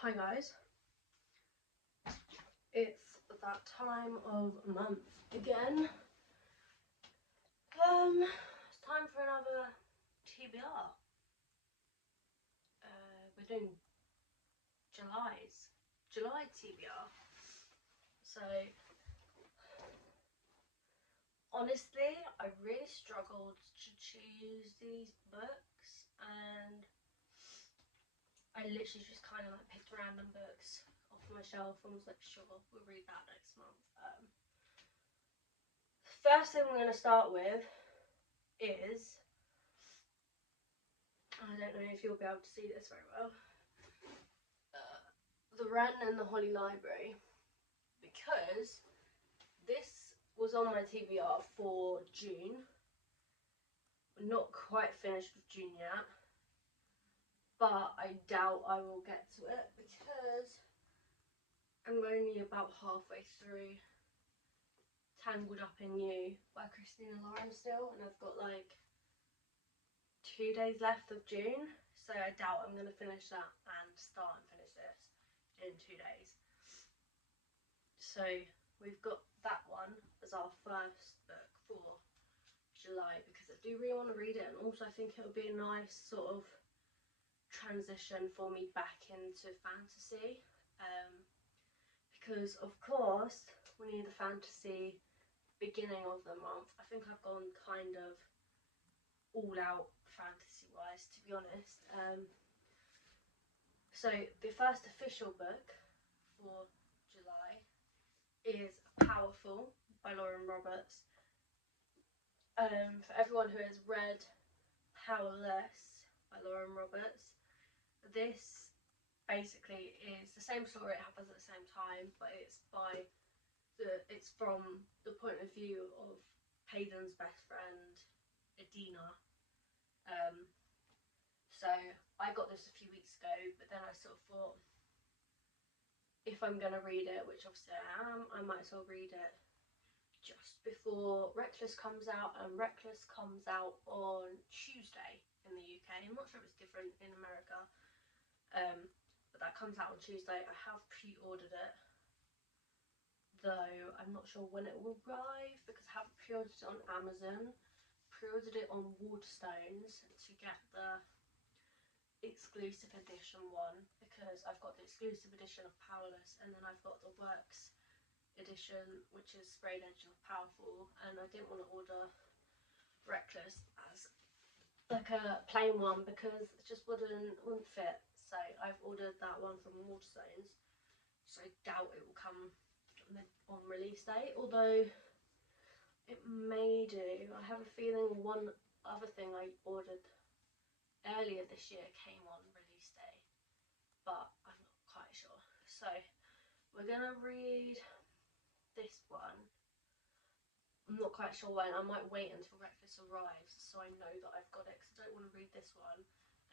Hi guys, it's that time of month again. It's time for another TBR. We're doing July TBR. So honestly, I really struggled to choose these books, and I literally just kind of like picked random books off my shelf and was like, sure, we'll read that next month. First thing we're going to start with is, I don't know if you'll be able to see this very well, the Wren and the Holly Library, because this was on my TBR for June. We're not quite finished with June yet, but I doubt I will get to it because I'm only about halfway through Tangled Up in You by Christina Lauren still, and I've got like 2 days left of June, so I doubt I'm going to finish that and start and finish this in 2 days. So we've got that one as our first book for July because I do really want to read it, and also I think it would be a nice sort of transition for me back into fantasy, because of course we need the fantasy beginning of the month. I think I've gone kind of all out fantasy wise, to be honest. So the first official book for July is Powerful by Lauren Roberts. For everyone who has read Powerless by Lauren Roberts, this basically is the same story. It happens at the same time, but it's from the point of view of Hayden's best friend Adina. So I got this a few weeks ago, but then I sort of thought, if I'm going to read it, which obviously I am, I might as well read it just before Reckless comes out, and Reckless comes out on Tuesday in the UK. I'm not sure if it's different in America, but that comes out on Tuesday. I have pre-ordered it, though I'm not sure when it will arrive because I haven't pre-ordered it on Amazon. Pre-ordered it on Waterstones to get the exclusive edition one, because I've got the exclusive edition of Powerless, and then I've got the Works edition, which is sprayed edge of Powerful, and I didn't want to order Reckless as like a plain one because it just wouldn't fit. So I've ordered that one from Waterstones, so I doubt it will come on release date, although it may do. I have a feeling one other thing I ordered earlier this year came on release day, but I'm not quite sure. So we're gonna read this one. I'm not quite sure when. I might wait until Reckless arrives so I know that I've got it, because I don't want to read this one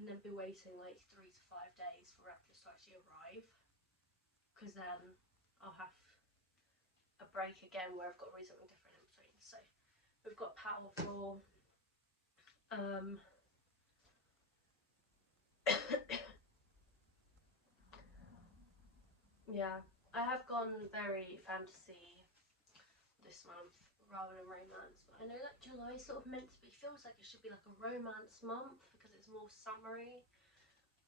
and then be waiting like 3 to 5 days for Reckless to actually arrive, because then I'll have a break again where I've got to read something different in between. So we've got Powerful. Yeah, I have gone very fantasy this month rather than romance, but I know that July is sort of meant to be, feels like it should be like a romance month because it's more summery,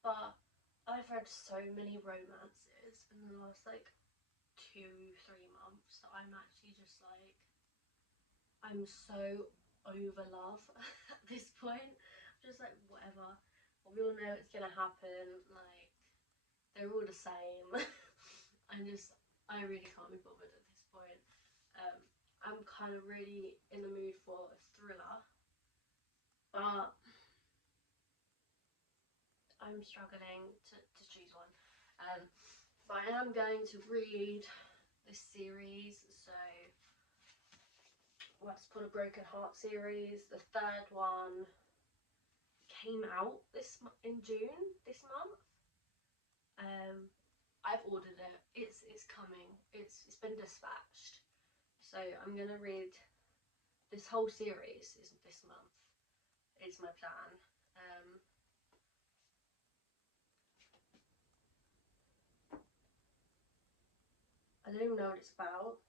but I've read so many romances in the last like 2-3 months that I'm actually just like, I'm so over love at this point. I'm just like, whatever, we all know it's gonna happen, like they're all the same. I really can't be bothered at this point. I'm kind of really in the mood for a thriller, but I'm struggling to choose one. But I am going to read this series, so What's Put a Broken Heart series. The third one came out in June this month. I've ordered it. It's coming. It's been dispatched. So I'm gonna read this whole series this month. Is my plan. don't even know what it's about.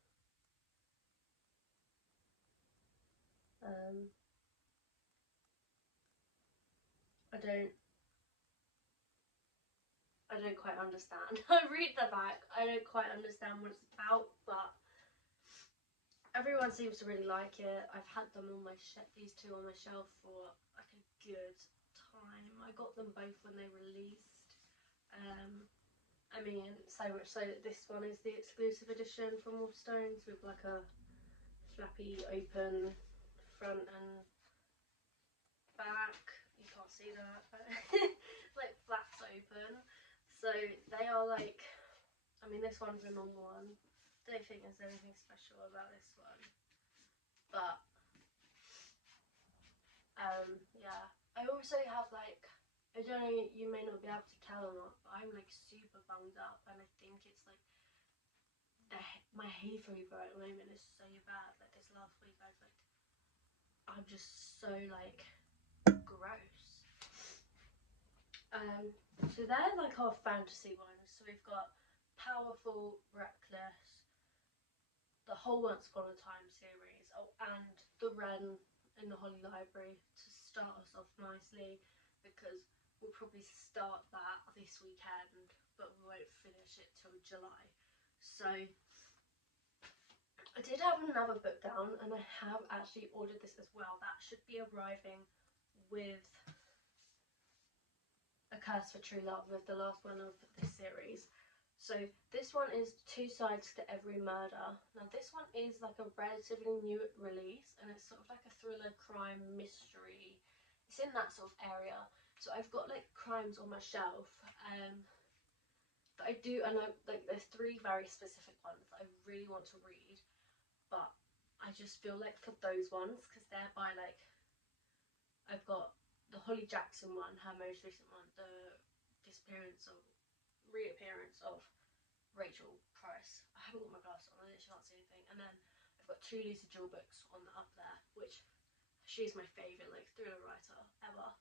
I don't quite understand. I read the back, I don't quite understand what it's about, but everyone seems to really like it. I've had them on my these two on my shelf for like a good time. I got them both when they released. I mean, so much so that this one is the exclusive edition from Waterstones with like a flappy open front and back. You can't see that, but like flaps open. So they are like, I mean, this one's a normal one. Don't think there's anything special about this one, but yeah. I also have like, I don't know, you may not be able to tell or not, but I'm like super bummed up, and I think it's like my hay fever at the moment is so bad. Like this last week, I'm just so like gross. So they're like our fantasy ones. So we've got Powerful, Reckless, the whole Once Upon a Time series, oh, and the Wren in the Holly Library to start us off nicely, because we'll probably start that this weekend, but we won't finish it till July. So I did have another book down, and I have actually ordered this as well. That should be arriving with A Curse for True Love, with the last one of this series. So this one is Two Sides to Every Murder. Now this one is like a relatively new release, and it's sort of like a thriller, crime, mystery. It's in that sort of area. So I've got like crimes on my shelf, that I do, and like there's three very specific ones that I really want to read, but I just feel like for those ones, because they're by like, I've got the Holly Jackson one, her most recent one, the reappearance of Rachel Price. I haven't got my glasses on, I literally can't see anything. And then I've got two Lisa Jewell books on the up there, which she's my favourite like thriller writer ever.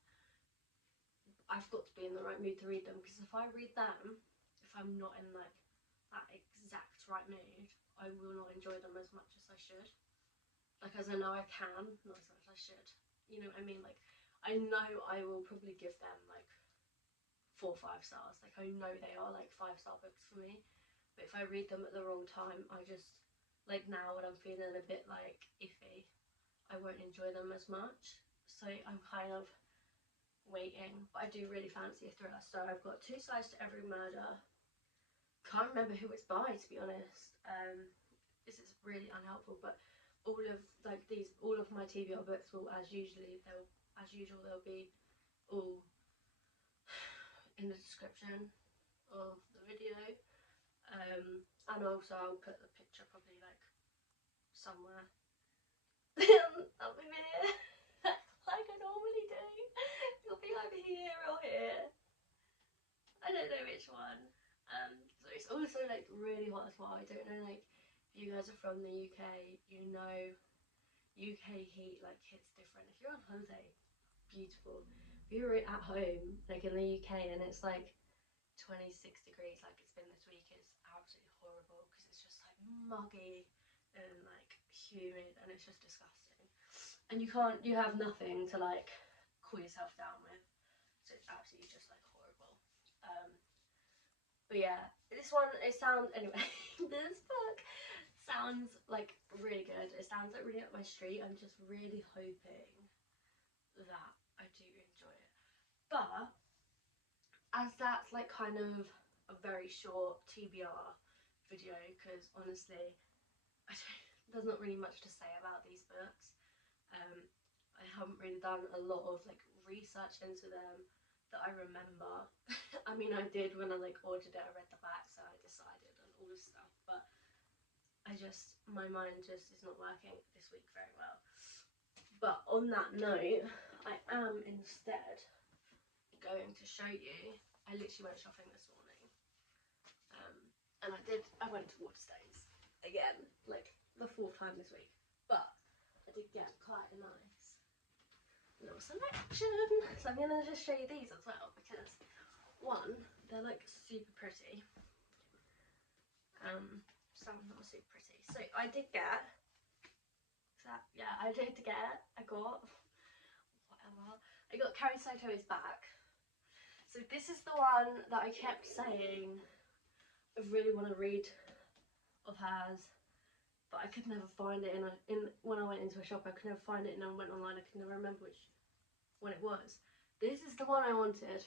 I've got to be in the right mood to read them, because if I read them, if I'm not in like that exact right mood, I will not enjoy them as much as I should. Like, as I know I can, not as much as I should. You know what I mean? Like, I know I will probably give them like 4 or 5 stars. Like, I know they are like 5-star books for me. But if I read them at the wrong time, I just, like now when I'm feeling a bit like iffy, I won't enjoy them as much. So I'm kind of waiting. But I do really fancy a thriller. So I've got Two Sides to Every Murder. Can't remember who it's by, to be honest. This is really unhelpful, but all of my TBR books will, as usual, they'll be all in the description of the video, and also I'll put the picture probably like somewhere up here, like I normally do. It'll be either here or here. I don't know which one. So it's also like really hot as well. I don't know, like, if you guys are from the UK, you know UK heat like hits different. If you're on holiday, beautiful. If you're at home, like in the UK, and it's like 26 degrees like it's been this week, it's absolutely horrible, because it's just like muggy and like humid, and it's just disgusting. And you have nothing to like cool yourself down with, so it's absolutely just like horrible. But yeah, this one, anyway, this book sounds like really good. It sounds like really up my street. I'm just really hoping that I do enjoy it. But as that's like kind of a very short TBR video, because honestly there's not really much to say about these books. I haven't really done a lot of like research into them that I remember. I mean, I did when I like ordered it, I read the back, so I decided and all this stuff, but my mind just is not working this week very well. But on that note, I am instead going to show you, I literally went shopping this morning, and I went to Waterstones again, like the 4th time this week, but I did get quite a nice little selection. So I'm going to just show you these as well, because one, they're like super pretty, some of them are super pretty. So I did get, I got Carrie Soto's back. So this is the one that I kept saying I really want to read of hers, but I could never find it when I went into a shop. I could never find it, and I went online. I could never remember which one it was. This is the one I wanted.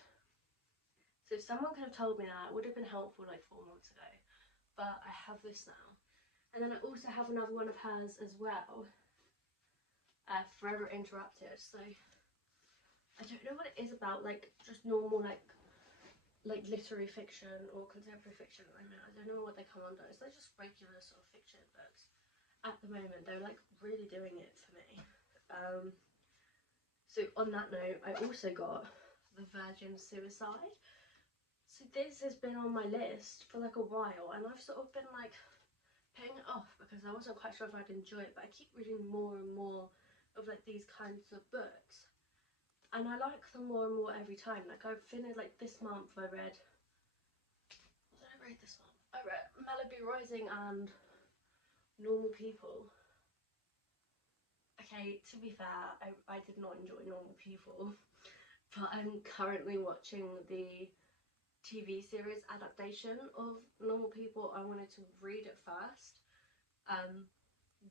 So if someone could have told me that, it would have been helpful like 4 months ago. But I have this now, and then I also have another one of hers as well. Forever Interrupted. So I don't know what it is about, like just normal like literary fiction or contemporary fiction at the moment. I don't know what they come under. It's like just regular sort of fiction books at the moment. They're like really doing it for me. So on that note, I also got The Virgin Suicide. So this has been on my list for like a while, and I've sort of been like putting it off because I wasn't quite sure if I'd enjoy it, but I keep reading more and more of like these kinds of books, and I like them more and more every time. Like I've finished, like this month I read, what did I read this month? I read Malibu Rising and Normal People. Okay, to be fair, I did not enjoy Normal People, but I'm currently watching the TV series adaptation of Normal People. I wanted to read it first.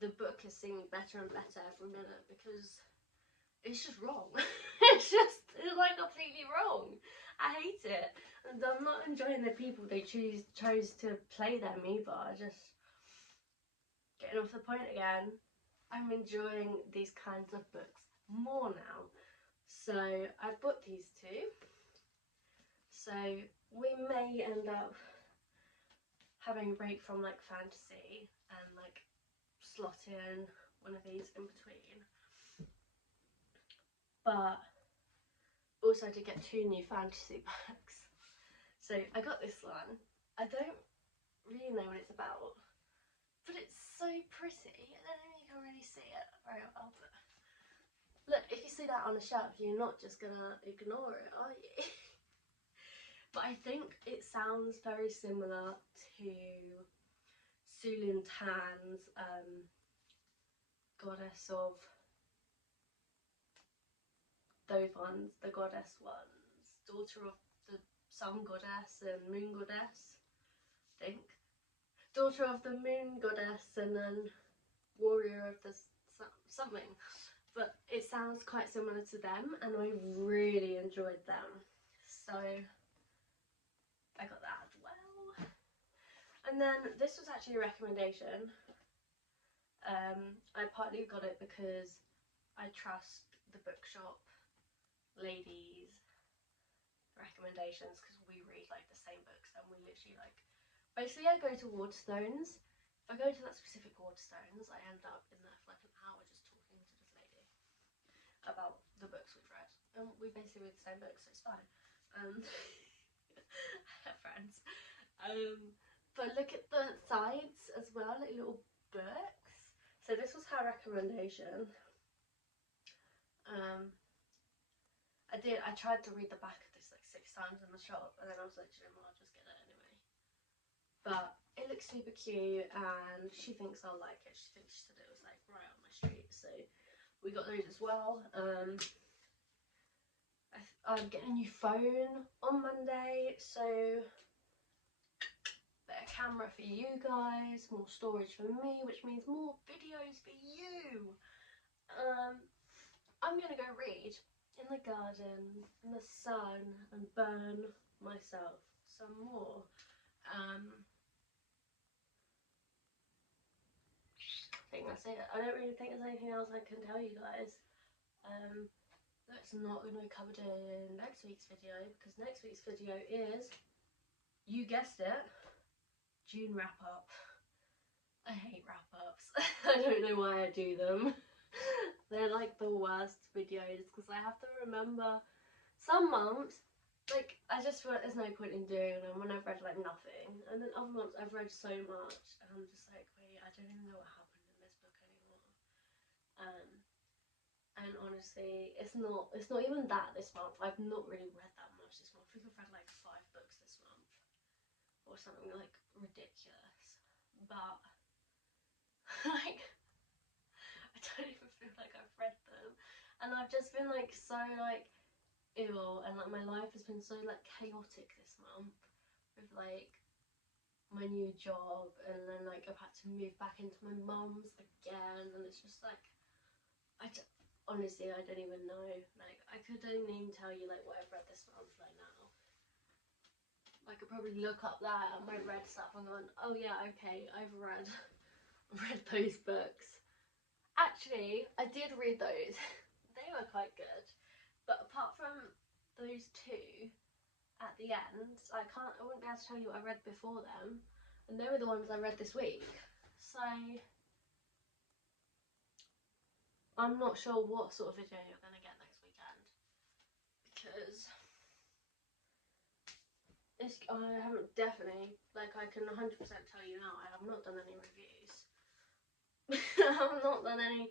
The book is seeming better and better every minute because it's just wrong. it's like completely wrong. I hate it, and I'm not enjoying the people they chose to play them either. Just getting off the point again. I'm enjoying these kinds of books more now, so I've bought these two. So we may end up having a break from like fantasy and like slot in one of these in between. But also to get 2 new fantasy books. So I got this one. I don't really know what it's about, but it's so pretty. I don't know if you can really see it very well, but look, if you see that on a shelf, you're not just gonna ignore it, are you? But I think it sounds very similar to Sulin Tan's Goddess of those ones, the goddess ones, Daughter of the Sun Goddess and Moon Goddess, I think. Daughter of the Moon Goddess and then Warrior of the something. But it sounds quite similar to them, and I really enjoyed them. So I got that as well. And then this was actually a recommendation. I partly got it because I trust the bookshop ladies' recommendations, because we read like the same books, and we literally like, basically I go to Waterstones. If I go to that specific Waterstones, I end up in there for like an hour just talking to this lady about the books we've read, and we basically read the same books, so it's fine. I have friends. But look at the sides as well, like little books. So this was her recommendation. I tried to read the back of this like 6 times in the shop, and then I was like, you know what, I'll just get it anyway. But it looks super cute, and she thinks I'll like it. She thinks, she said it was like right on my street, so we got those as well. I'm getting a new phone on Monday, so better camera for you guys, more storage for me, which means more videos for you. I'm gonna go read in the garden, in the sun, and burn myself some more. I think that's it. I don't really think there's anything else I can tell you guys. That's not going to be covered in next week's video, because next week's video is, you guessed it, June wrap up. I hate wrap ups. I don't know why I do them. They're like the worst videos, because I have to remember some months, like I just feel like there's no point in doing them when I've read like nothing, and then other months I've read so much and I'm just like, wait, I don't even know what happened in this book anymore. And honestly, it's not even that this month. I've not really read that much this month. I think I've read like 5 books this month or something like ridiculous. but like I don't even feel like I've read them, and I've just been like so like ill, and like my life has been so like chaotic this month with like my new job, and then like I've had to move back into my mum's again, and it's just like honestly I don't even know. Like I couldn't even tell you like what I've read this month like now. I could probably look up that and my read stuff and go, oh yeah, okay, I've read those books. Actually, I did read those. They were quite good, but apart from those two at the end, I wouldn't be able to tell you what I read before them, and they were the ones I read this week. So I'm not sure what sort of video you're going to get next weekend, because I haven't definitely, like I can 100% tell you now, I have not done any reviews. I have not done any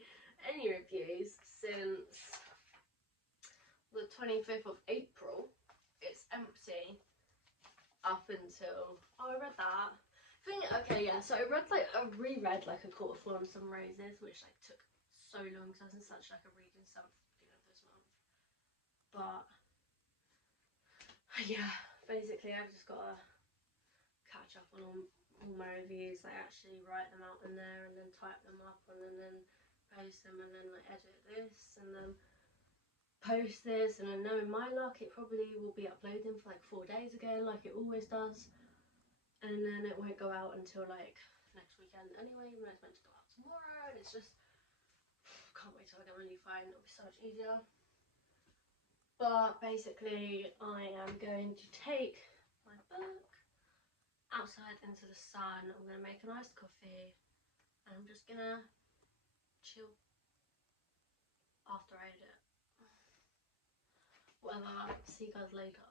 reviews since the 25th of April. It's empty up until, oh, I read that. Okay, yeah, so I reread like A Court of Thorns and Roses, which like took so long because I was in such like a reading slump at the beginning of this month. But yeah, basically I've just got to catch up on all my reviews, like actually write them out in there and then type them up and then post them, and then like edit this and then post this, and then knowing my luck it probably will be uploading for like 4 days again like it always does, and then it won't go out until like next weekend anyway, even though it's meant to go out tomorrow, and it's just can't wait till I get my new phone. It'll be so much easier. But basically I am going to take my book outside into the sun. I'm going to make an iced coffee and I'm just going to chill after I edit. Whatever, see you guys later.